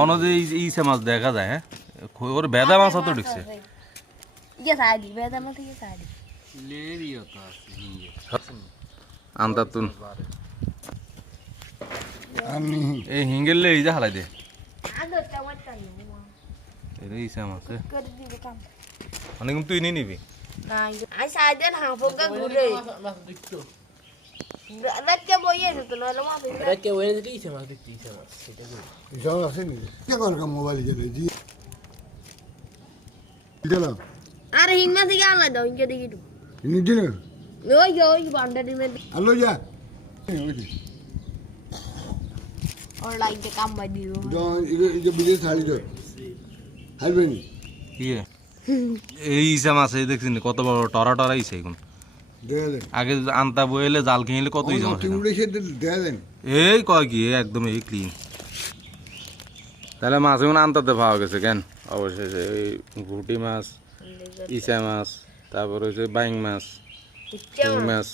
অনদে ইসে মাছ দেখা যায়, হ্যাঁ ওর ভেদা মাছ তো ঢুকছে। আন্তাতুন এই হিঙ্গেল এই যা হালাই দে ইসে মাছ অনেক তুই নিয়ে নিবি। আরে হিংমা থেকে আলাদা হিংকে দেখি ওই বাউন্ডারি মে হ্যালো যা और लाइक के काम बाई दियो ये बिजनेस हाली दो हालबेनी ইয়ে এই ইসে মাছ এই দেখছিস কত বড় টরা টরা ইসে এখন। দেন আগে আনতা বইলে জাল কিনলে কত ইসে মাছ তিনটে সে দেন এই কয় কি একদম এই ক্লিন। তাহলে মাছ এখন আনতাতে পাওয়া গেছে কেন অবশেষে এই ঘুটি মাছ, ইসা মাছ, তারপর হচ্ছে বাইং মাছ, শিং মাছ।